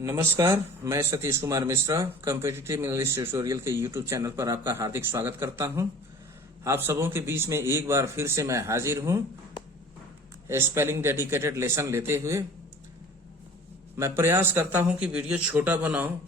नमस्कार, मैं Satish Kumar Mishra competitive English tutorial के यूट्यूब चैनल पर आपका हार्दिक स्वागत करता हूं। आप सबों के बीच में एक बार फिर से मैं हाजिर हूं स्पेलिंग डेडिकेटेड लेसन लेते हुए। मैं प्रयास करता हूं कि वीडियो छोटा बनाऊं,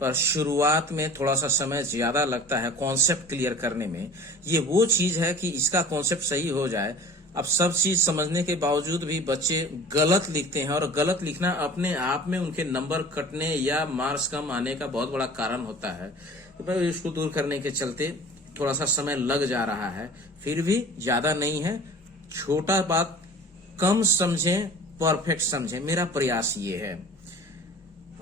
पर शुरुआत में थोड़ा सा समय ज्यादा लगता है कॉन्सेप्ट क्लियर करने में। ये वो चीज है कि इसका कॉन्सेप्ट सही हो जाए। अब सब चीज समझने के बावजूद भी बच्चे गलत लिखते हैं, और गलत लिखना अपने आप में उनके नंबर कटने या मार्क्स कम आने का बहुत बड़ा कारण होता है। तो इसको दूर करने के चलते थोड़ा सा समय लग जा रहा है, फिर भी ज्यादा नहीं है। छोटा बात कम समझें, परफेक्ट समझें, मेरा प्रयास ये है।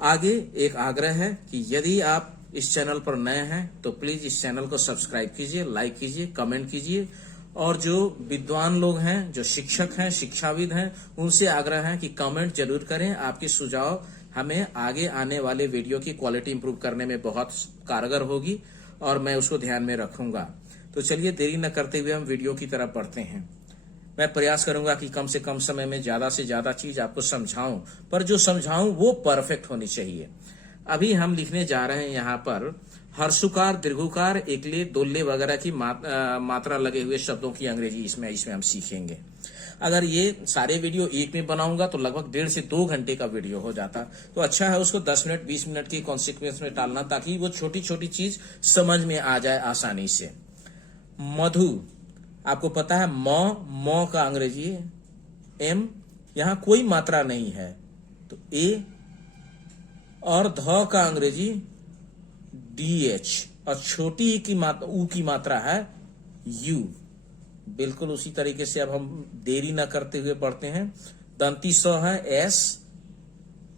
आगे एक आग्रह है कि यदि आप इस चैनल पर नए हैं तो प्लीज इस चैनल को सब्सक्राइब कीजिए, लाइक कीजिए, कमेंट कीजिए। और जो विद्वान लोग हैं, जो शिक्षक हैं, शिक्षाविद हैं, उनसे आग्रह है कि कमेंट जरूर करें। आपकी सुझाव हमें आगे आने वाले वीडियो की क्वालिटी इंप्रूव करने में बहुत कारगर होगी, और मैं उसको ध्यान में रखूंगा। तो चलिए देरी न करते हुए हम वीडियो की तरफ बढ़ते हैं। मैं प्रयास करूंगा कि कम से कम समय में ज्यादा से ज्यादा चीज आपको समझाऊं, पर जो समझाऊं वो परफेक्ट होनी चाहिए। अभी हम लिखने जा रहे हैं यहाँ पर हर्षुकार, दीर्घुकार, एकले, दोल्ले वगैरह की मात्रा लगे हुए शब्दों की अंग्रेजी इसमें हम सीखेंगे। अगर ये सारे वीडियो एक में बनाऊंगा तो लगभग 1.5 से 2 घंटे का वीडियो हो जाता। तो अच्छा है उसको 10 मिनट 20 मिनट की कॉन्सिक्वेंस में टालना, ताकि वो छोटी छोटी चीज समझ में आ जाए आसानी से। मधु, आपको पता है मौ का अंग्रेजी एम, यहां कोई मात्रा नहीं है तो ए, और ध का अंग्रेजी DH, और छोटी की ऊ की मात्रा है U। बिल्कुल उसी तरीके से अब हम देरी ना करते हुए पढ़ते हैं। दंती स है S,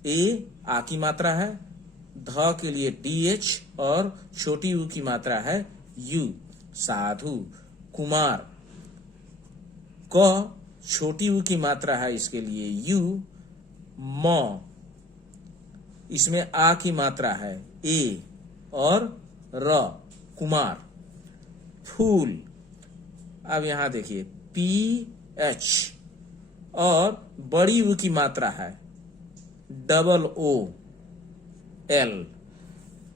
ए आ की मात्रा है, ध के लिए DH, और छोटी ऊ की मात्रा है U। साधु, कुमार, क छोटी ऊ की मात्रा है इसके लिए U। म, इसमें आ की मात्रा है ए, और र, कुमार। फूल, अब यहां देखिए PH, और बड़ी ऊ की मात्रा है OOL।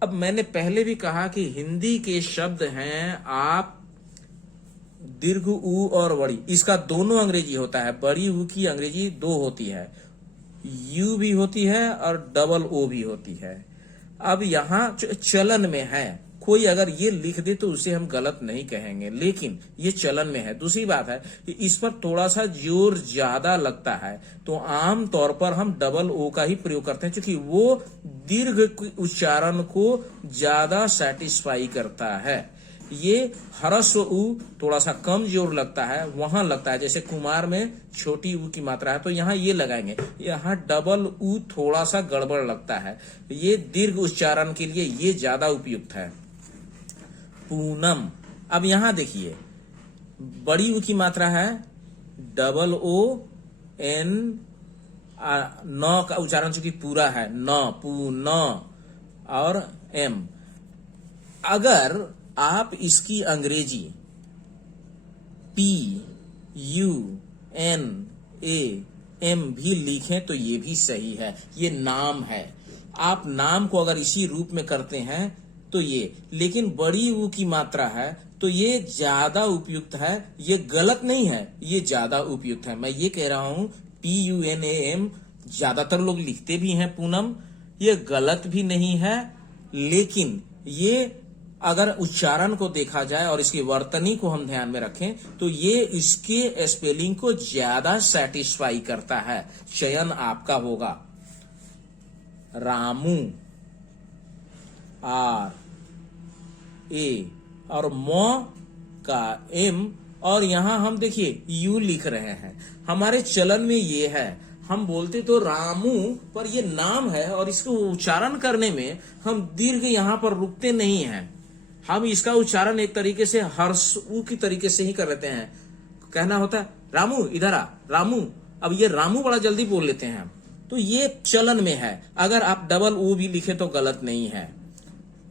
अब मैंने पहले भी कहा कि हिंदी के शब्द हैं, आप दीर्घ ऊ और बड़ी, इसका दोनों अंग्रेजी होता है। बड़ी ऊ की अंग्रेजी 2 होती है, U भी होती है और OO भी होती है। अब यहां चलन में है, कोई अगर ये लिख दे तो उसे हम गलत नहीं कहेंगे, लेकिन ये चलन में है। दूसरी बात है कि इस पर थोड़ा सा जोर ज्यादा लगता है, तो आम तौर पर हम OO का ही प्रयोग करते हैं, क्योंकि वो दीर्घ उच्चारण को ज्यादा सेटिस्फाई करता है। ये ह्रस्व ऊ थोड़ा सा कम जोर लगता है, वहां लगता है। जैसे कुमार में छोटी ऊ की मात्रा है तो यहां ये लगाएंगे, यहां ऊ थोड़ा सा गड़बड़ लगता है। ये दीर्घ उच्चारण के लिए ये ज्यादा उपयुक्त है। पूनम, अब यहां देखिए बड़ी ऊ की मात्रा है OON, न का उच्चारण चूंकि पूरा है, न, पून, और M। अगर आप इसकी अंग्रेजी PUNAM भी लिखें तो ये भी सही है। ये नाम है, आप नाम को अगर इसी रूप में करते हैं तो ये, लेकिन बड़ी ऊ की मात्रा है तो ये ज्यादा उपयुक्त है। ये गलत नहीं है, ये ज्यादा उपयुक्त है। मैं ये कह रहा हूं PUNAM ज्यादातर लोग लिखते भी हैं पूनम, ये गलत भी नहीं है, लेकिन ये अगर उच्चारण को देखा जाए और इसकी वर्तनी को हम ध्यान में रखें तो ये इसके स्पेलिंग को ज्यादा सेटिस्फाई करता है। चयन आपका होगा। रामू, RA, और मो का M, और यहां हम देखिए U लिख रहे हैं। हमारे चलन में ये है, हम बोलते तो रामू, पर ये नाम है और इसको उच्चारण करने में हम दीर्घ यहां पर रुकते नहीं हैं। हम इसका उच्चारण एक तरीके से हर्ष ऊ की तरीके से ही कर लेते हैं। कहना होता है रामू इधर आ, रामू। अब ये रामू बड़ा जल्दी बोल लेते हैं हम, तो ये चलन में है। अगर आप OO भी लिखे तो गलत नहीं है।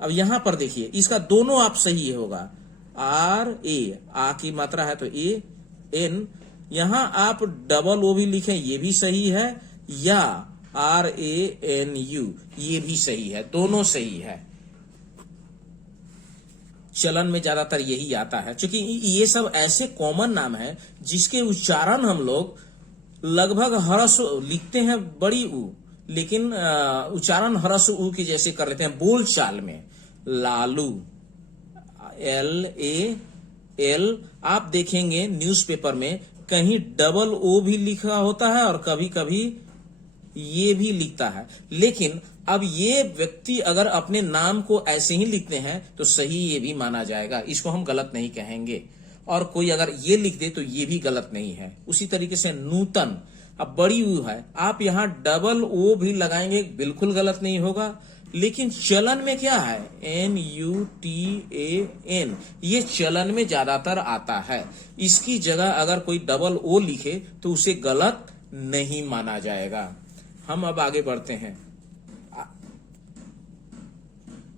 अब यहां पर देखिए इसका दोनों आप सही होगा। RA, आ की मात्रा है तो AN, यहां आप OO भी लिखें ये भी सही है, या RANU, ये भी सही है, दोनों सही है। चलन में ज्यादातर यही आता है, क्योंकि ये सब ऐसे कॉमन नाम है जिसके उच्चारण हम लोग लगभग हरस लिखते हैं बड़ी ऊ, लेकिन उच्चारण हरस ऊ के जैसे कर लेते हैं बोल चाल में। लालू, LAL। आप देखेंगे न्यूज़पेपर में कहीं डबल ओ भी लिखा होता है और कभी कभी ये भी लिखता है, लेकिन अब ये व्यक्ति अगर अपने नाम को ऐसे ही लिखते हैं तो सही ये भी माना जाएगा, इसको हम गलत नहीं कहेंगे। और कोई अगर ये लिख दे तो ये भी गलत नहीं है। उसी तरीके से नूतन, अब बड़ी ऊ है, आप यहां डबल ओ भी लगाएंगे बिल्कुल गलत नहीं होगा, लेकिन चलन में क्या है, NUTAN, ये चलन में ज्यादातर आता है। इसकी जगह अगर कोई डबल ओ लिखे तो उसे गलत नहीं माना जाएगा। हम अब आगे बढ़ते हैं।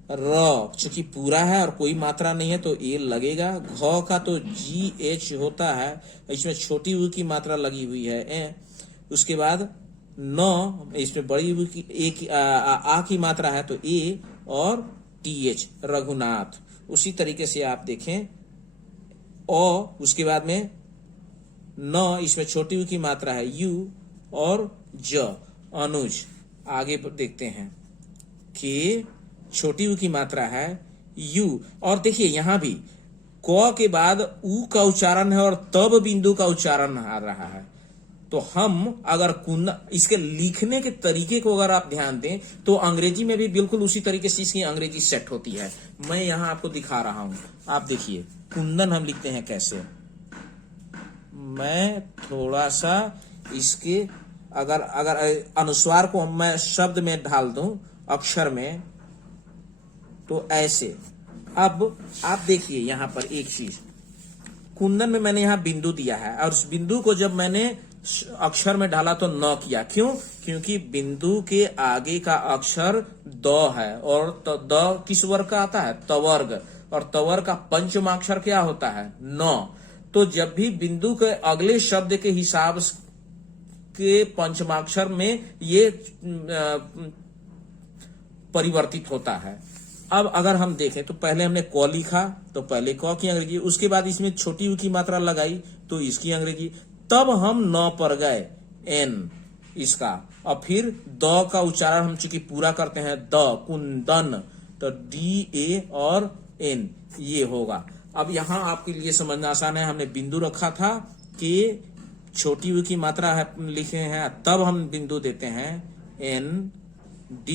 र चूंकि पूरा है और कोई मात्रा नहीं है तो ए लगेगा। घ का तो GH होता है, इसमें छोटी ऊ की मात्रा लगी हुई है ए। उसके बाद न, इसमें बड़ी ऊ की एक आ की मात्रा है तो ए और TH, रघुनाथ। उसी तरीके से आप देखें उसके बाद में न, इसमें छोटी ऊ की मात्रा है यू और ज, अनुज। आगे देखते हैं के, छोटी ऊ की मात्रा है यू, और देखिए यहां भी क के बाद ऊ का उच्चारण है और तब बिंदु का उच्चारण आ रहा है। तो हम अगर इसके लिखने के तरीके को अगर आप ध्यान दें तो अंग्रेजी में भी बिल्कुल उसी तरीके से इसकी अंग्रेजी सेट होती है। मैं यहां आपको दिखा रहा हूं, आप देखिए कुंदन हम लिखते हैं कैसे। मैं थोड़ा सा इसके अगर अनुस्वार को मैं शब्द में ढाल दूं अक्षर में तो ऐसे। अब आप देखिए यहां पर एक चीज, कुंदन में मैंने यहां बिंदु दिया है और उस बिंदु को जब मैंने अक्षर में डाला तो न किया, क्यों? क्योंकि बिंदु के आगे का अक्षर द है और द किस वर्ग का आता है, तवर्ग, और तवर्ग का पंचमाक्षर क्या होता है, न। तो जब भी बिंदु के अगले शब्द के हिसाब के पंचमाक्षर में ये परिवर्तित होता है। अब अगर हम देखें तो पहले हमने क लिखा तो पहले क की अंग्रेजी, उसके बाद इसमें छोटी ऊ की मात्रा लगाई तो इसकी अंग्रेजी, तब हम न पर गए एन इसका, और फिर द का उच्चारण हम चूंकि पूरा करते हैं द, कुंदन, तो DA और N ये होगा। अब यहां आपके लिए समझना आसान है, हमने बिंदु रखा था कि छोटी ऊ की मात्रा है लिखे हैं, तब हम बिंदु देते हैं N D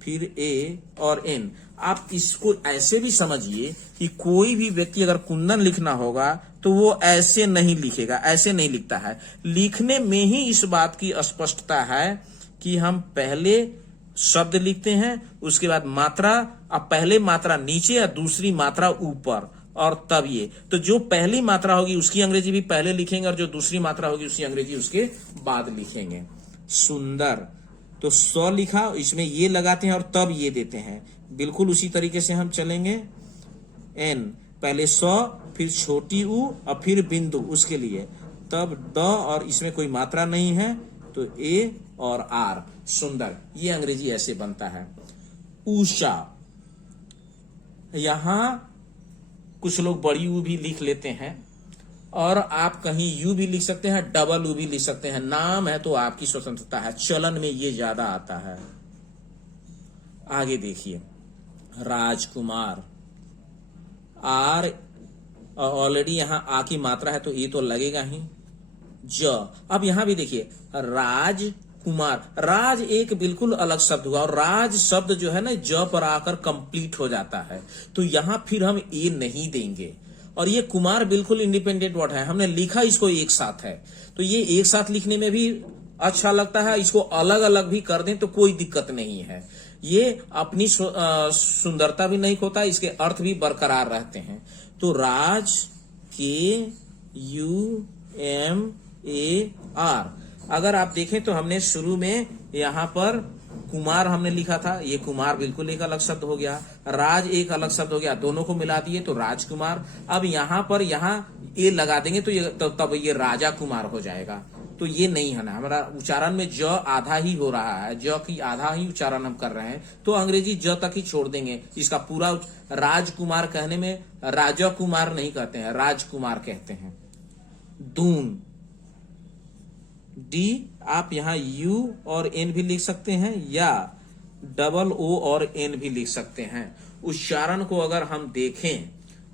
फिर A और N। आप इसको ऐसे भी समझिए कि कोई भी व्यक्ति अगर कुंदन लिखना होगा तो वो ऐसे नहीं लिखेगा, ऐसे नहीं लिखता है। लिखने में ही इस बात की स्पष्टता है कि हम पहले शब्द लिखते हैं, उसके बाद मात्रा, अब पहले मात्रा नीचे या दूसरी मात्रा ऊपर, और तब ये। तो जो पहली मात्रा होगी उसकी अंग्रेजी भी पहले लिखेंगे और जो दूसरी मात्रा होगी उसकी अंग्रेजी उसके बाद लिखेंगे। सुंदर, तो स लिखा, इसमें ये लगाते हैं और तब ये देते हैं। बिल्कुल उसी तरीके से हम चलेंगे। एन, पहले स, फिर छोटी ऊ और फिर बिंदु उसके लिए, तब द, और इसमें कोई मात्रा नहीं है तो ए और आर। सुंदर, ये अंग्रेजी ऐसे बनता है। ऊषा, यहां कुछ लोग बड़ी ऊ भी लिख लेते हैं और आप कहीं यू भी लिख सकते हैं, डबल यू भी लिख सकते हैं, नाम है तो आपकी स्वतंत्रता है। चलन में ये ज्यादा आता है। आगे देखिए, राजकुमार, आर ऑलरेडी यहां आ की मात्रा है तो ये तो लगेगा ही। ज, अब यहां भी देखिए राजकुमार, राज एक बिल्कुल अलग शब्द हुआ और राज शब्द जो है ना ज पर आकर कंप्लीट हो जाता है, तो यहां फिर हम ए नहीं देंगे। और ये कुमार बिल्कुल इंडिपेंडेंट वर्ड है, हमने लिखा इसको एक साथ है, तो ये एक साथ लिखने में भी अच्छा लगता है। इसको अलग अलग भी कर दें तो कोई दिक्कत नहीं है। ये अपनी सुंदरता भी नहीं खोता, इसके अर्थ भी बरकरार रहते हैं। तो राज, KUMAR, अगर आप देखें तो हमने शुरू में यहां पर कुमार हमने लिखा था, ये कुमार बिल्कुल एक अलग शब्द हो गया, राज एक अलग शब्द हो गया, दोनों को मिला दिए तो राजकुमार। अब यहां पर यहां ए लगा देंगे तो ये तब ये राजा कुमार हो जाएगा। तो ये नहीं है ना, हमारा उच्चारण में ज आधा ही हो रहा है, ज की आधा ही उच्चारण हम कर रहे हैं, तो अंग्रेजी ज तक ही छोड़ देंगे। इसका पूरा राजकुमार कहने में राजा कुमार नहीं कहते हैं, राजकुमार कहते हैं। दून, डी आप यहाँ यू और एन भी लिख सकते हैं या डबल ओ और एन भी लिख सकते हैं। उच्चारण को अगर हम देखें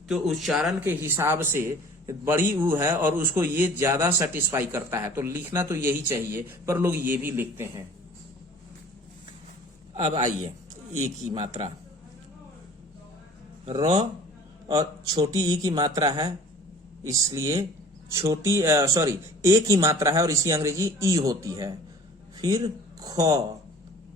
तो उच्चारण के हिसाब से बड़ी ऊ है और उसको ये ज्यादा सेटिस्फाई करता है, तो लिखना तो यही चाहिए, पर लोग ये भी लिखते हैं। अब आइए ए की मात्रा, र और छोटी ई की मात्रा है, इसलिए छोटी ए की मात्रा है और इसकी अंग्रेजी ई होती है। फिर ख,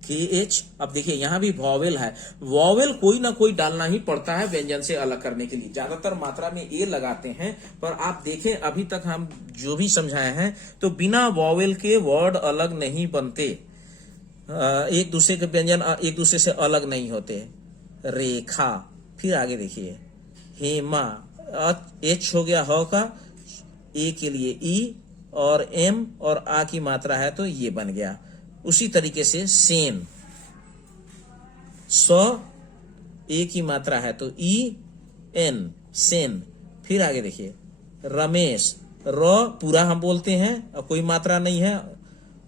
के एच। अब देखिए यहां भी वॉवेल है, वॉवेल कोई ना कोई डालना ही पड़ता है व्यंजन से अलग करने के लिए। ज्यादातर मात्रा में ए लगाते हैं, पर आप देखें अभी तक हम जो भी समझाए हैं तो बिना वॉवेल के वर्ड अलग नहीं बनते, एक दूसरे के व्यंजन एक दूसरे से अलग नहीं होते। रेखा, फिर आगे देखिए हेमा, एच हो गया ह का, ए के लिए ई और एम और आ की मात्रा है तो ये बन गया। उसी तरीके से सेन, स ए की मात्रा है तो ई एन, सेन। फिर आगे देखिए रमेश, र पूरा हम बोलते हैं और कोई मात्रा नहीं है।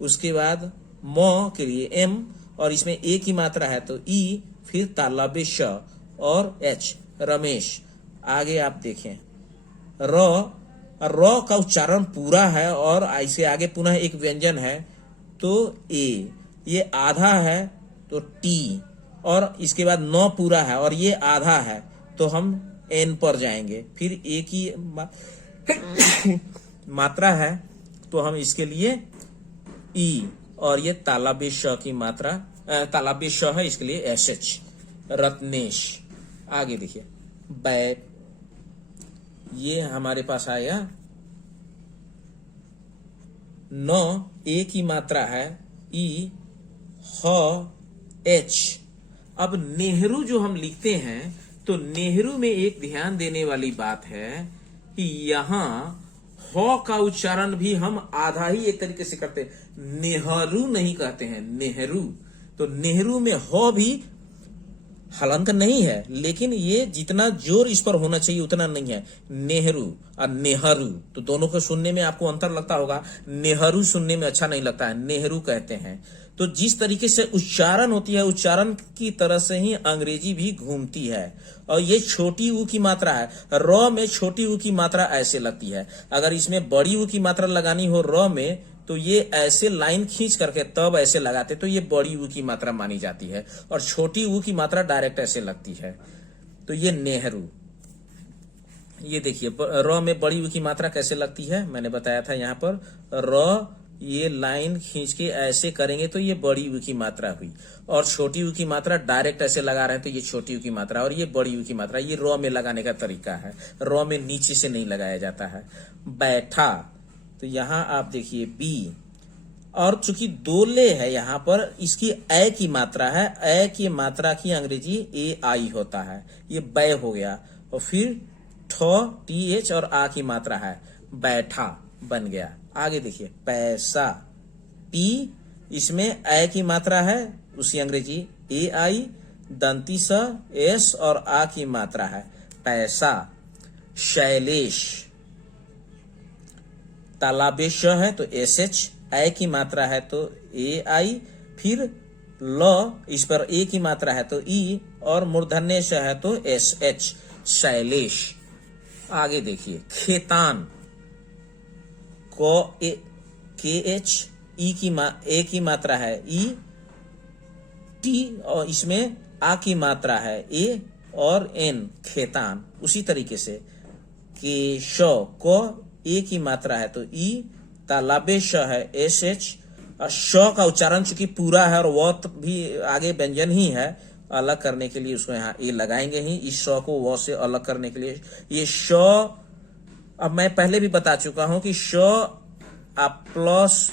उसके बाद म के लिए एम और इसमें ए की मात्रा है तो ई, फिर तालाबे श और एच, रमेश। आगे आप देखें र का उच्चारण पूरा है और ऐसे आगे पुनः एक व्यंजन है तो ए, ये आधा है तो टी, और इसके बाद न पूरा है और ये आधा है तो हम एन पर जाएंगे। फिर ए की मात्रा है तो हम इसके लिए ई, और ये तालाबे श की मात्रा, तालाबे श है इसके लिए एस एच, रत्नेश। आगे देखिए बै, ये हमारे पास आया नौ, ए की मात्रा है ई, ह, एच। अब नेहरू जो हम लिखते हैं तो नेहरू में एक ध्यान देने वाली बात है कि यहां ह का उच्चारण भी हम आधा ही एक तरीके से करते हैं, नेहरू नहीं कहते हैं, नेहरू। तो नेहरू में ह भी हलंत नहीं है, लेकिन ये जितना जोर इस पर होना चाहिए उतना नहीं है। नेहरू और नेहरू, तो दोनों को सुनने में आपको अंतर लगता होगा, नेहरू सुनने में अच्छा नहीं लगता है, नेहरू कहते हैं। तो जिस तरीके से उच्चारण होती है, उच्चारण की तरह से ही अंग्रेजी भी घूमती है। और ये छोटी ऊ की मात्रा है, र में छोटी ऊ की मात्रा ऐसे लगती है। अगर इसमें बड़ी ऊ की मात्रा लगानी हो र में तो ये ऐसे लाइन खींच करके तब ऐसे लगाते तो ये बड़ी ऊ की मात्रा मानी जाती है, और छोटी ऊ की मात्रा डायरेक्ट ऐसे लगती है। तो ये नेहरू, ये देखिए र में बड़ी ऊ की मात्रा कैसे लगती है, मैंने बताया था यहाँ पर र, ये लाइन खींच के ऐसे करेंगे तो ये बड़ी ऊ की मात्रा हुई, और छोटी ऊ की मात्रा डायरेक्ट ऐसे लगा रहे हैं तो ये छोटी ऊ की मात्रा, और ये बड़ी ऊ की मात्रा। ये र में लगाने का तरीका है, र में नीचे से नहीं लगाया जाता है। बैठा, तो यहां आप देखिए बी, और चूंकि दो ले है यहां पर, इसकी ए की मात्रा है, ए की मात्रा की अंग्रेजी ए आई होता है, ये बै हो गया। और फिर ठ, टी एच और आ की मात्रा है, बैठा बन गया। आगे देखिए पैसा, पी, इसमें ए की मात्रा है, उसी अंग्रेजी ए आई, दंती स, एस और आ की मात्रा है, पैसा। शैलेश, तालाबे श है तो एस एच, ए की मात्रा है तो ए आई, फिर ल, इस पर ए की मात्रा है तो ई, और मूर्धन्य श है तो एस एच, शैलेश। आगे देखिए खेतान, को के एच, ई की ए की मात्रा है ई, टी, और इसमें आ की मात्रा है ए और एन, खेतान। उसी तरीके से केशव, को ए की मात्रा है तो ई, तालाबे श है एस एच, और श का उच्चारण चूंकि पूरा है और वत भी आगे व्यंजन ही है, अलग करने के लिए उसको यहाँ ए लगाएंगे ही, इस श को व से अलग करने के लिए। ये श, अब मैं पहले भी बता चुका हूं कि श आप प्लस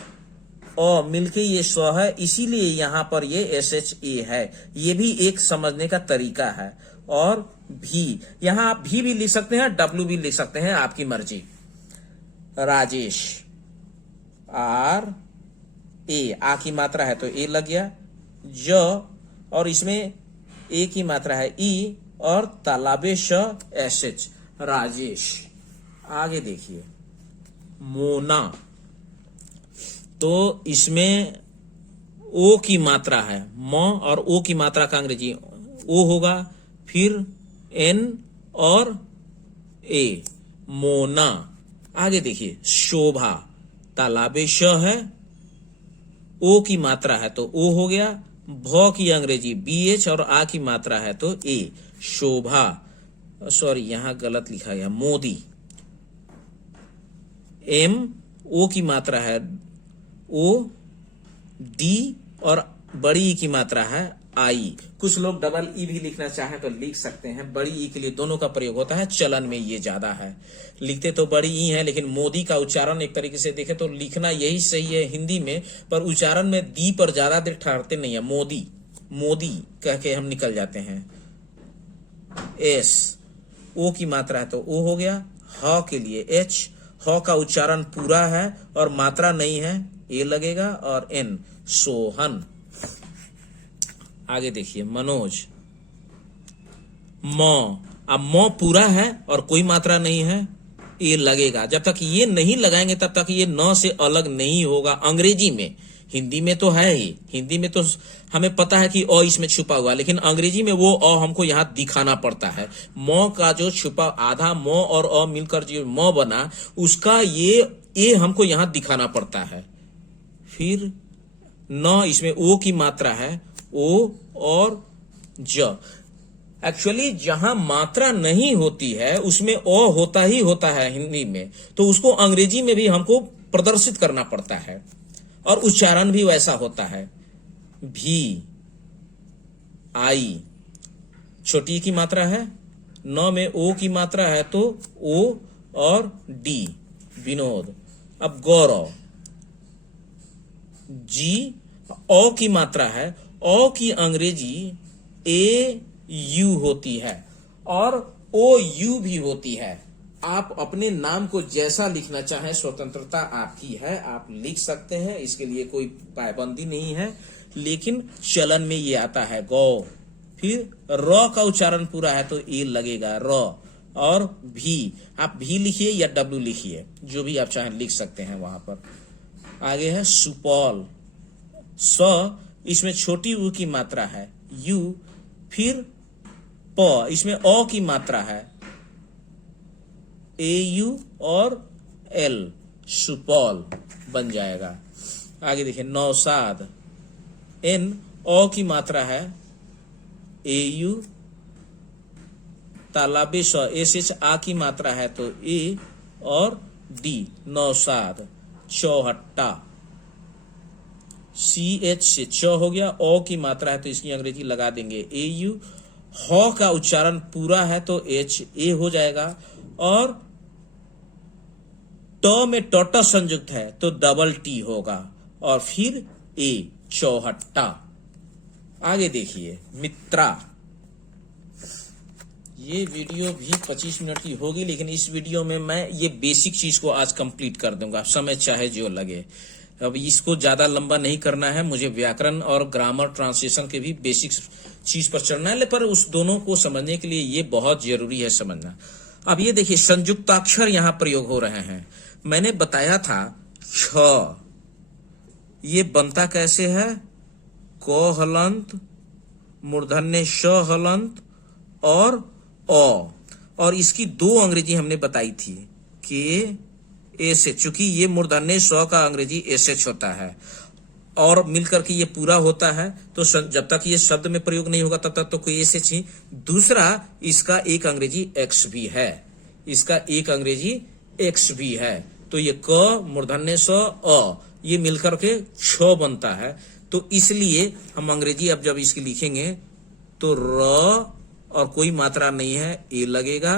अ मिलके ये श है, इसीलिए यहां पर ये एस एच ए है। ये भी एक समझने का तरीका है। और भी, यहां आप भी लिख सकते हैं, डब्ल्यू भी लिख सकते हैं, आपकी मर्जी। राजेश, आर ए, आ की मात्रा है तो ए लग गया, ज और इसमें ए की मात्रा है ई, और तालाबे श एस एच, राजेश। आगे देखिए मोना, तो इसमें ओ की मात्रा है, म और ओ की मात्रा का अंग्रेजी ओ होगा, फिर एन और ए, मोना। आगे देखिए शोभा, तालाबे श है, ओ की मात्रा है तो ओ हो गया, भ की अंग्रेजी बी एच और आ की मात्रा है तो ए, शोभा। सॉरी यहां गलत लिखा गया, मोदी, एम ओ की मात्रा है ओ, डी और बड़ी ई की मात्रा है आई। कुछ लोग डबल ई भी लिखना चाहे तो लिख सकते हैं, बड़ी ई के लिए दोनों का प्रयोग होता है, चलन में ये ज्यादा है, लिखते तो बड़ी ई है, लेकिन मोदी का उच्चारण एक तरीके से देखे तो लिखना यही सही है हिंदी में, पर उच्चारण में दी पर ज्यादा देर ठहरते नहीं है, मोदी मोदी कह के हम निकल जाते हैं। एस ओ की मात्रा है तो ओ हो गया, ह के लिए एच, ह का उच्चारण पूरा है और मात्रा नहीं है, ए लगेगा, और एन, सोहन। आगे देखिए मनोज, म, अब म पूरा है और कोई मात्रा नहीं है, ए लगेगा। जब तक ये नहीं लगाएंगे तब तक ये न से अलग नहीं होगा अंग्रेजी में। हिंदी में तो है ही, हिंदी में तो हमें पता है कि अ इसमें छुपा हुआ, लेकिन अंग्रेजी में वो अ हमको यहाँ दिखाना पड़ता है। म का जो छुपा आधा म और अ मिलकर जो म बना, उसका ये ए हमको यहाँ दिखाना पड़ता है। फिर न, इसमें ओ की मात्रा है, ओ और ज। एक्चुअली जहां मात्रा नहीं होती है उसमें अ होता ही होता है हिंदी में, तो उसको अंग्रेजी में भी हमको प्रदर्शित करना पड़ता है और उच्चारण भी वैसा होता है। भी, आई, छोटी की मात्रा है, न में ओ की मात्रा है तो ओ और डी, विनोद। अब गौरव, जी, ओ की मात्रा है, ओ की अंग्रेजी ए यू होती है और ओ यू भी होती है। आप अपने नाम को जैसा लिखना चाहें, स्वतंत्रता आपकी है, आप लिख सकते हैं, इसके लिए कोई पाबंदी नहीं है, लेकिन चलन में ये आता है गौ। फिर र का उच्चारण पूरा है तो ए लगेगा, र। और भी, आप भी लिखिए या डब्ल्यू लिखिए, जो भी आप चाहें लिख सकते हैं वहां पर। आगे है सुपौल, स, इसमें छोटी ऊ की मात्रा है, यू, फिर प, इसमें अ की मात्रा है, ए यू और एल, सुपौल बन जाएगा। आगे देखिए नौसाद, एन, अ की मात्रा है, ए यू, तालाबे स, एस एच, आ की मात्रा है तो ए और D, Naushad. Chauhatta, C H से च हो गया, ओ की मात्रा है तो इसकी अंग्रेजी लगा देंगे ए यू, ह का उच्चारण पूरा है तो एच, ए हो जाएगा, और ट में ट संयुक्त है तो डबल टी होगा, और फिर ए, चौहट्टा। आगे देखिए मित्रा, ये वीडियो भी 25 मिनट की होगी, लेकिन इस वीडियो में मैं ये बेसिक चीज को आज कंप्लीट कर दूंगा, समय चाहे जो लगे। अब इसको ज्यादा लंबा नहीं करना है, मुझे व्याकरण और ग्रामर ट्रांसलेशन के भी बेसिक चीज पर चढ़ना है, पर उस दोनों को समझने के लिए ये बहुत जरूरी है समझना। अब ये देखिए संयुक्ताक्षर यहां प्रयोग हो रहे हैं। मैंने बताया था छ, ये बनता कैसे है, क हलंत, मूर्धन्य श हलंत और अ, और इसकी दो अंग्रेजी हमने बताई थी कि एस एच, चूंकि ये मूर्धन्य स का अंग्रेजी एस एच होता है और मिलकर के ये पूरा होता है, तो जब तक ये शब्द में प्रयोग नहीं होगा तब तक तो कोई एस एच ही। दूसरा, इसका एक अंग्रेजी एक्स भी है, इसका एक अंग्रेजी एक्स भी है, तो ये क मूर्धन्य स अ, ये मिलकर के छ बनता है। तो इसलिए हम अंग्रेजी अब जब इसकी लिखेंगे तो र और कोई मात्रा नहीं है, ए लगेगा,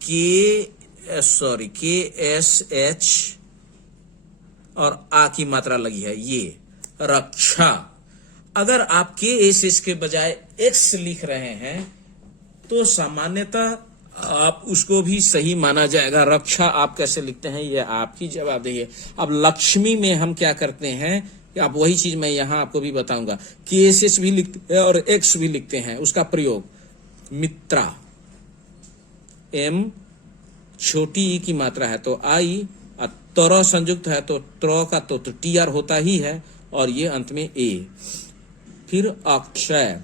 के एस एच और आ की मात्रा लगी है, ये रक्षा। अगर आप के एस एच के बजाय एक्स लिख रहे हैं तो सामान्यतः आप उसको भी सही माना जाएगा। रक्षा आप कैसे लिखते हैं ये आपकी जवाबदेही है। अब लक्ष्मी में हम क्या करते हैं, आप वही चीज मैं यहां आपको भी बताऊंगा। KSH भी लिखते हैं और X भी लिखते हैं, उसका प्रयोग मित्रा, M छोटी ई की मात्रा है तो आई, और तर संयुक्त है तो त्र का तो TR होता ही है, और ये अंत में A। फिर अक्षय,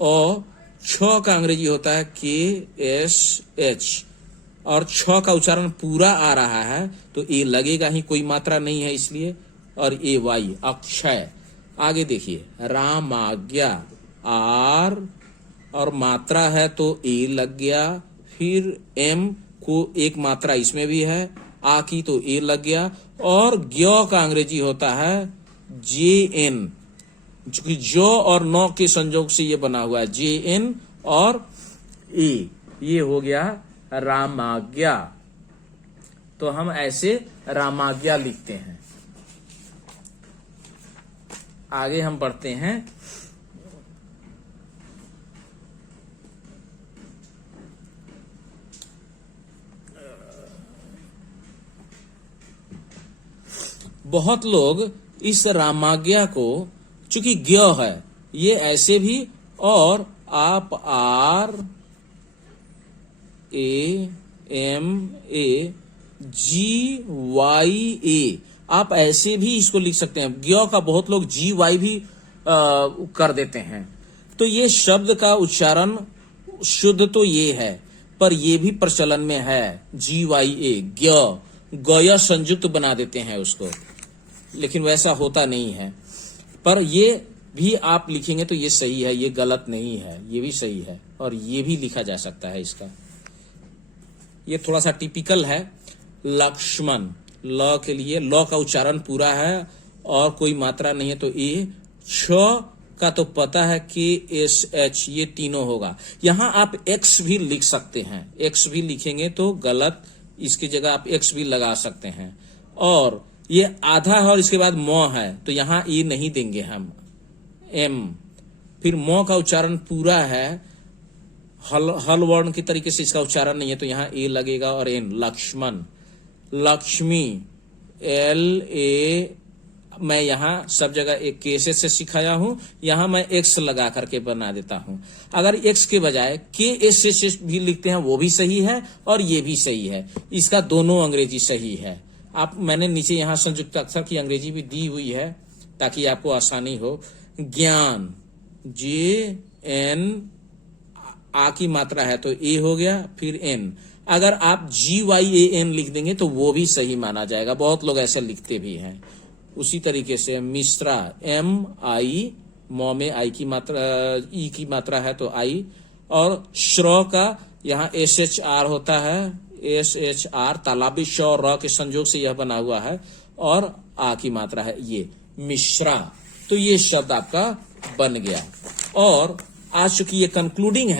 और छ का अंग्रेजी होता है KSH, और छ का उच्चारण पूरा आ रहा है तो ए लगेगा ही, कोई मात्रा नहीं है इसलिए, और AY अक्षय। आगे देखिए रामाज्ञा, आर और मात्रा है तो ए लग गया, फिर M को एक मात्रा इसमें भी है, आ की तो ए लग गया, और ज्ञ का अंग्रेजी होता है JN, चूंकि जो और नौ के संयोग से ये बना हुआ है JN और ए, ये हो गया रामाज्ञा। तो हम ऐसे रामाज्ञा लिखते हैं। आगे हम बढ़ते हैं। बहुत लोग इस रामाज्ञा को, चूंकि ज्ञ है, ये ऐसे भी, और आप RAMAGYA आप ऐसे भी इसको लिख सकते हैं। ज्ञ का बहुत लोग GY भी कर देते हैं। तो ये शब्द का उच्चारण शुद्ध तो ये है, पर ये भी प्रचलन में है GYA, ज्ञ, गय संयुक्त बना देते हैं उसको, लेकिन वैसा होता नहीं है। पर ये भी आप लिखेंगे तो ये सही है, ये गलत नहीं है, ये भी सही है, और ये भी लिखा जा सकता है इसका। ये थोड़ा सा टिपिकल है। लक्ष्मण, ल के लिए ल का उच्चारण पूरा है और कोई मात्रा नहीं है तो ए। छ का तो पता है KSH, ये तीनों होगा। यहां आप X भी लिख सकते हैं, X भी लिखेंगे तो गलत, इसकी जगह आप X भी लगा सकते हैं। और ये आधा है और इसके बाद म है तो यहां ए नहीं देंगे हम, M। फिर म का उच्चारण पूरा है, हल वर्ण की तरीके से इसका उच्चारण नहीं है तो यहां ए लगेगा, और N। लक्ष्मण, लक्ष्मी, LA, मैं यहां सब जगह एक KSH से सिखाया हूं, यहां मैं X लगा करके बना देता हूं। अगर X के बजाय KSH भी लिखते हैं वो भी सही है और ये भी सही है, इसका दोनों अंग्रेजी सही है। आप, मैंने नीचे यहां संयुक्त अक्षर की अंग्रेजी भी दी हुई है ताकि आपको आसानी हो। ज्ञान, JN, आ की मात्रा है तो ए हो गया, फिर N। अगर आप GYAN लिख देंगे तो वो भी सही माना जाएगा, बहुत लोग ऐसे लिखते भी हैं। उसी तरीके से मिश्रा, MI, म में आई की मात्रा, ई की मात्रा है तो आई, और श्र का यहाँ SHR होता है, SHR, तालाबी श और र के संयोग से यह बना हुआ है, और आ की मात्रा है ये मिश्रा। तो ये शब्द आपका बन गया। और आज चूंकि ये कंक्लूडिंग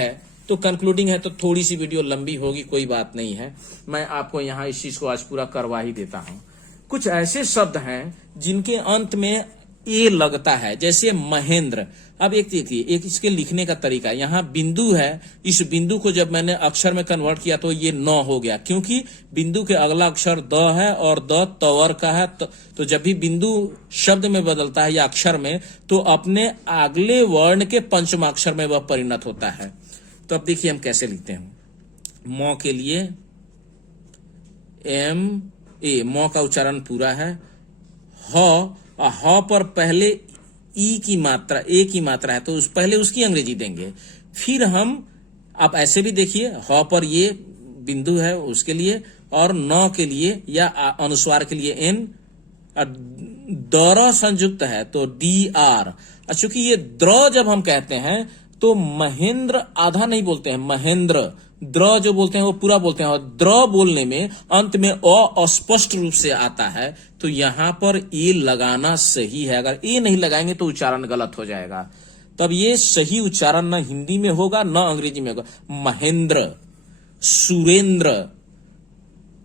है तो थोड़ी सी वीडियो लंबी होगी, कोई बात नहीं है, मैं आपको यहाँ इस चीज को आज पूरा करवा ही देता हूं। कुछ ऐसे शब्द हैं जिनके अंत में ए लगता है, जैसे महेंद्र। अब एक देखिए, एक इसके लिखने का तरीका, यहाँ बिंदु है, इस बिंदु को जब मैंने अक्षर में कन्वर्ट किया तो ये 9 हो गया, क्योंकि बिंदु के अगला अक्षर द है और द तवर का है। तो जब भी बिंदु शब्द में बदलता है या अक्षर में, तो अपने अगले वर्ण के पंचमाक्षर में वह परिणत होता है। तो अब देखिए हम कैसे लिखते हैं। म के लिए MA, म का उच्चारण पूरा है। ह पर पहले ई की मात्रा, ए की मात्रा है तो पहले उसकी अंग्रेजी देंगे। फिर हम, आप ऐसे भी देखिए, ह पर ये बिंदु है उसके लिए, और न के लिए या अनुस्वार के लिए N, और दर संयुक्त है तो DR। चूंकि ये द्र जब हम कहते हैं तो महेंद्र आधा नहीं बोलते हैं, महेंद्र, द्र जो बोलते हैं वो पूरा बोलते हैं, और द्र बोलने में अंत में अस्पष्ट रूप से आता है, तो यहां पर ए लगाना सही है। अगर ए नहीं लगाएंगे तो उच्चारण गलत हो जाएगा। तब ये सही उच्चारण न हिंदी में होगा न अंग्रेजी में होगा। महेंद्र, सुरेंद्र,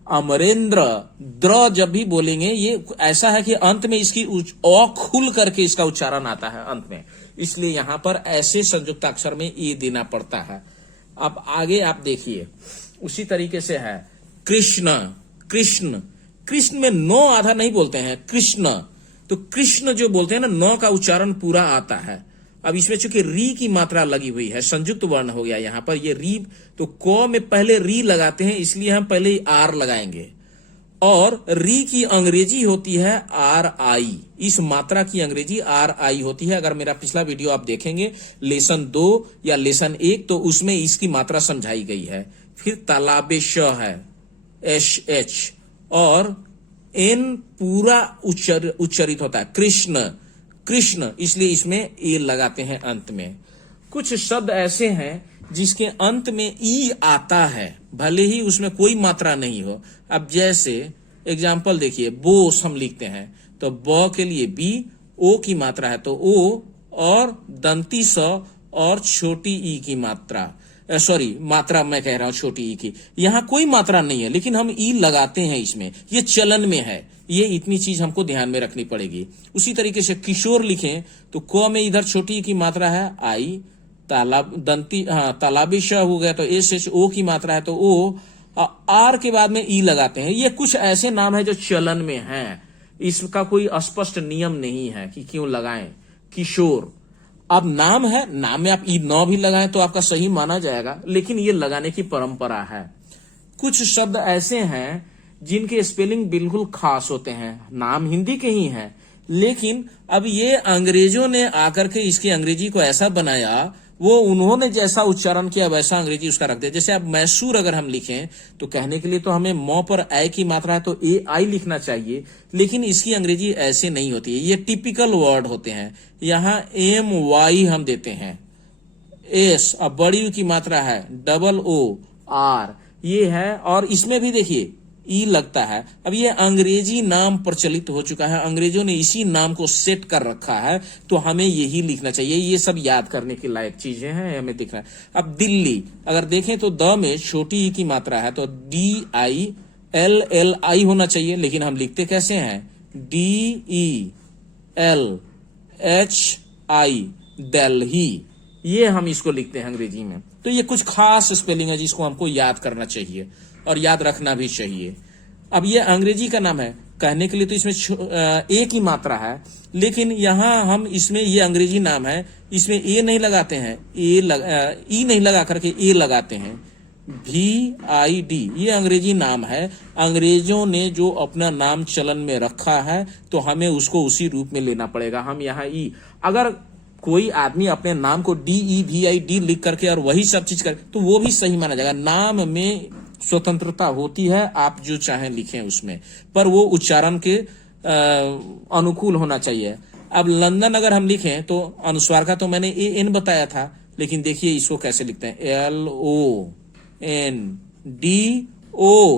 अमरेंद्र, द्र जब भी बोलेंगे ये ऐसा है कि अंत में इसकी अ खुल करके इसका उच्चारण आता है अंत में, इसलिए यहां पर ऐसे संयुक्ताक्षर में ए देना पड़ता है। अब आगे आप देखिए, उसी तरीके से है कृष्ण, कृष्ण, कृष्ण में नो आधा नहीं बोलते हैं, कृष्ण, तो कृष्ण जो बोलते हैं ना, नो का उच्चारण पूरा आता है। अब इसमें चूंकि री की मात्रा लगी हुई है, संयुक्त वर्ण हो गया यहां पर, ये री, तो क में पहले री लगाते हैं, इसलिए हम पहले ही आर लगाएंगे। और री की अंग्रेजी होती है आर आई, इस मात्रा की अंग्रेजी आर आई होती है। अगर मेरा पिछला वीडियो आप देखेंगे लेसन 2 या लेसन 1, तो उसमें इसकी मात्रा समझाई गई है। फिर तालाबे श है, एच एच, और एन पूरा उच्चरित होता है, कृष्ण, कृष्ण, इसलिए इसमें ए लगाते हैं अंत में। कुछ शब्द ऐसे हैं जिसके अंत में ई आता है, भले ही उसमें कोई मात्रा नहीं हो। अब जैसे एग्जाम्पल देखिए, बोस हम लिखते हैं तो ब के लिए बी, ओ की मात्रा है तो ओ, और दंती स और छोटी ई की मात्रा, सॉरी मात्रा मैं कह रहा हूं छोटी ई की, यहां कोई मात्रा नहीं है लेकिन हम ई लगाते हैं इसमें, ये चलन में है, ये इतनी चीज हमको ध्यान में रखनी पड़ेगी। उसी तरीके से किशोर लिखें तो क में इधर छोटी ई की मात्रा है आई, तालाब दंती, तालाबी श हो गया तो एस एच, ओ की मात्रा है तो ओ, आर के बाद में ई लगाते हैं। ये कुछ ऐसे नाम है जो चलन में हैं, इसका कोई स्पष्ट नियम नहीं है कि क्यों लगाएं। किशोर, अब नाम है, नाम में आप ई नौ भी लगाएं तो आपका सही माना जाएगा, लेकिन ये लगाने की परंपरा है। कुछ शब्द ऐसे हैं जिनके स्पेलिंग बिल्कुल खास होते हैं, नाम हिंदी के ही हैं, लेकिन अब ये अंग्रेजों ने आकर के इसकी अंग्रेजी को ऐसा बनाया, वो उन्होंने जैसा उच्चारण किया वैसा अंग्रेजी उसका रख दिया। जैसे अब मैसूर अगर हम लिखें तो कहने के लिए तो हमें मौ पर आई की मात्रा है तो ए आई लिखना चाहिए, लेकिन इसकी अंग्रेजी ऐसे नहीं होती है, ये टिपिकल वर्ड होते हैं। यहां एम वाई हम देते हैं, एस, अब बड़ी की मात्रा है डबल ओ आर, ये है, और इसमें भी देखिए ई लगता है। अब ये अंग्रेजी नाम प्रचलित हो चुका है, अंग्रेजों ने इसी नाम को सेट कर रखा है, तो हमें यही लिखना चाहिए। ये सब याद करने की लायक चीजें हैं, हमें दिख रहा है। अब दिल्ली अगर देखें तो द में छोटी ई की मात्रा है तो D I L L I होना चाहिए, लेकिन हम लिखते कैसे हैं, D E L H I, Delhi, ये हम इसको लिखते हैं अंग्रेजी में। तो ये कुछ खास स्पेलिंग है जिसको हमको याद करना चाहिए और याद रखना भी चाहिए। अब ये अंग्रेजी का नाम है, कहने के लिए तो इसमें ए की मात्रा है, लेकिन यहां हम इसमें ये अंग्रेजी नाम है, इसमें ए नहीं लगाते हैं, ई नहीं लगा करके ए लगाते हैं, VID, ये अंग्रेजी नाम है। अंग्रेजों ने जो अपना नाम चलन में रखा है तो हमें उसको उसी रूप में लेना पड़ेगा। हम यहाँ ई, अगर कोई आदमी अपने नाम को DEVID लिख करके और वही सब चीज करे तो वो भी सही माना जाएगा। नाम में स्वतंत्रता होती है, आप जो चाहें लिखें उसमें, पर वो उच्चारण के अनुकूल होना चाहिए। अब लंदन अगर हम लिखें तो अनुस्वार का तो मैंने AN बताया था, लेकिन देखिए इसको कैसे लिखते हैं, LONDO,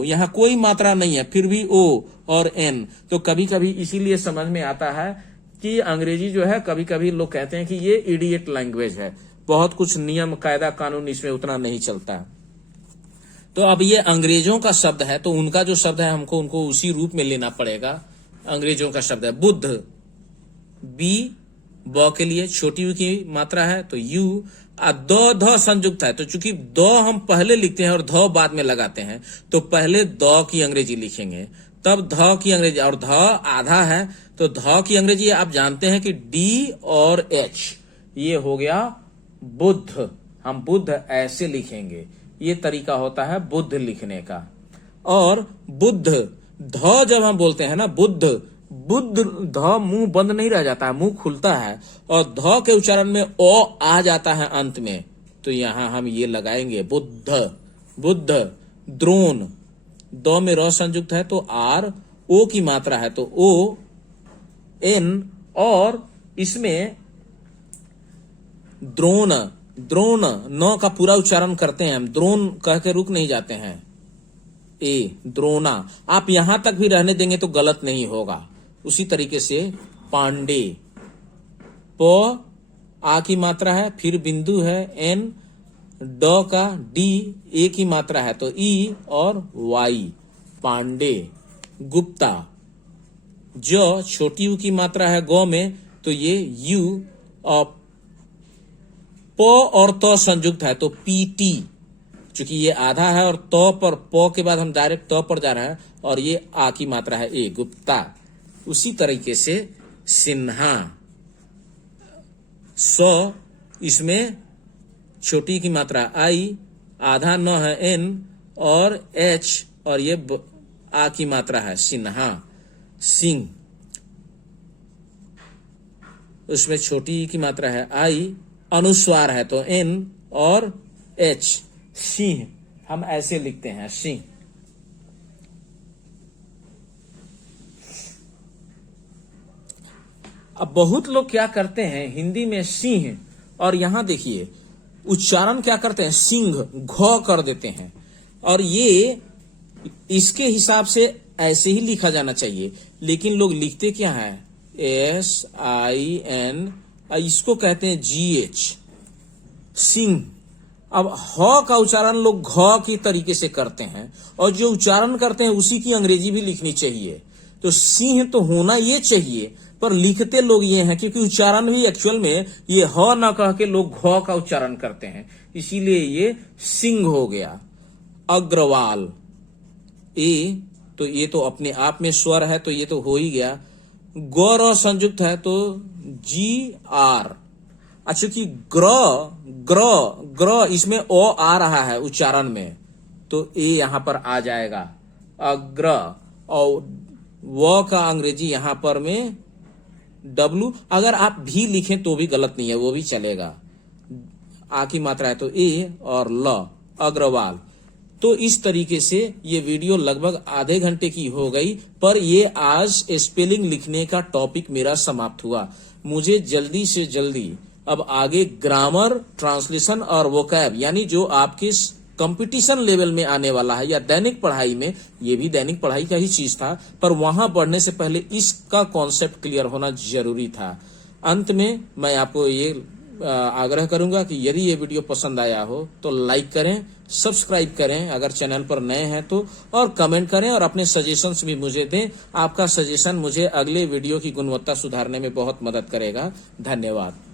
यहाँ कोई मात्रा नहीं है फिर भी O और N। तो कभी कभी इसीलिए समझ में आता है कि अंग्रेजी जो है, कभी कभी लोग कहते हैं कि ये इडियट लैंग्वेज है, बहुत कुछ नियम कायदा कानून इसमें उतना नहीं चलता। तो अब ये अंग्रेजों का शब्द है तो उनका जो शब्द है हमको उनको उसी रूप में लेना पड़ेगा। अंग्रेजों का शब्द है बुद्ध, बी, ब के लिए छोटी यू की मात्रा है तो यू, ध संयुक्त है तो चूंकि द हम पहले लिखते हैं और ध बाद में लगाते हैं तो पहले द की अंग्रेजी लिखेंगे तब ध की अंग्रेजी, और ध आधा है तो ध की अंग्रेजी आप जानते हैं कि डी और एच, ये हो गया बुद्ध। हम बुद्ध ऐसे लिखेंगे, ये तरीका होता है बुद्ध लिखने का। और बुद्ध, ध जब हम बोलते हैं ना बुद्ध, बुद्ध ध मुंह बंद नहीं रह जाता है, मुंह खुलता है, और ध के उच्चारण में ओ आ जाता है अंत में, तो यहां हम ये लगाएंगे बुद्ध, बुद्ध। द्रोण, द में र संयुक्त है तो आर, ओ की मात्रा है तो ओ एन, और इसमें द्रोण, द्रोण न का पूरा उच्चारण करते हैं हम, द्रोण कह के रुक नहीं जाते हैं, ए, द्रोणा। आप यहां तक भी रहने देंगे तो गलत नहीं होगा। उसी तरीके से पांडे, प आ की मात्रा है फिर बिंदु है एन, ड का डी, ए की मात्रा है तो ई और वाई, पांडे। गुप्ता, ज छोटी यू की मात्रा है गौ में तो ये यू, और प और त संयुक्त है तो PT, चूंकि ये आधा है और तो पर प के बाद हम डायरेक्ट तो पर जा रहे हैं और ये आ की मात्रा है ए, गुप्ता। उसी तरीके से सिन्हा, सौ, इसमें छोटी की मात्रा आई, आधा न है एन और एच और ये आ की मात्रा है सिन्हा। सिंह, उसमें छोटी की मात्रा है आई, अनुस्वार है तो एन और एच। सिंह हम ऐसे लिखते हैं, सिंह। अब बहुत लोग क्या करते हैं हिंदी में सिंह और यहां देखिए उच्चारण क्या करते हैं, सिंह, घ कर देते हैं। और ये इसके हिसाब से ऐसे ही लिखा जाना चाहिए, लेकिन लोग लिखते क्या है, SIN, इसको कहते हैं GH, सिंह। अब ह का उच्चारण लोग घ की तरीके से करते हैं और जो उच्चारण करते हैं उसी की अंग्रेजी भी लिखनी चाहिए। तो सिंह तो होना ये चाहिए, पर लिखते लोग ये हैं क्योंकि उच्चारण भी एक्चुअल में ये ह ना कह के लोग घ का उच्चारण करते हैं, इसीलिए ये सिंह हो गया। अग्रवाल, ए तो ये तो अपने आप में स्वर है तो ये तो हो ही गया। गौर संयुक्त है तो GR। अच्छा कि ग्र इसमें ओ आ रहा है उच्चारण में तो ए यहां पर आ जाएगा, अग्र। और व का अंग्रेजी यहां पर में W। अगर आप भी लिखें तो भी गलत नहीं है, वो भी चलेगा। आ की मात्रा है तो ए और ल, अग्रवाल। तो इस तरीके से ये वीडियो लगभग आधे घंटे की हो गई, पर ये आज स्पेलिंग लिखने का टॉपिक मेरा समाप्त हुआ। मुझे जल्दी से जल्दी अब आगे ग्रामर, ट्रांसलेशन और वोकैब यानी जो आपके कंपटीशन लेवल में आने वाला है या दैनिक पढ़ाई में, ये भी दैनिक पढ़ाई का ही चीज था, पर वहां बढ़ने से पहले इसका कॉन्सेप्ट क्लियर होना जरूरी था। अंत में मैं आपको ये आग्रह करूंगा कि यदि ये वीडियो पसंद आया हो तो लाइक करें, सब्सक्राइब करें अगर चैनल पर नए हैं तो, और कमेंट करें और अपने सजेशंस भी मुझे दें। आपका सजेशन मुझे अगले वीडियो की गुणवत्ता सुधारने में बहुत मदद करेगा। धन्यवाद।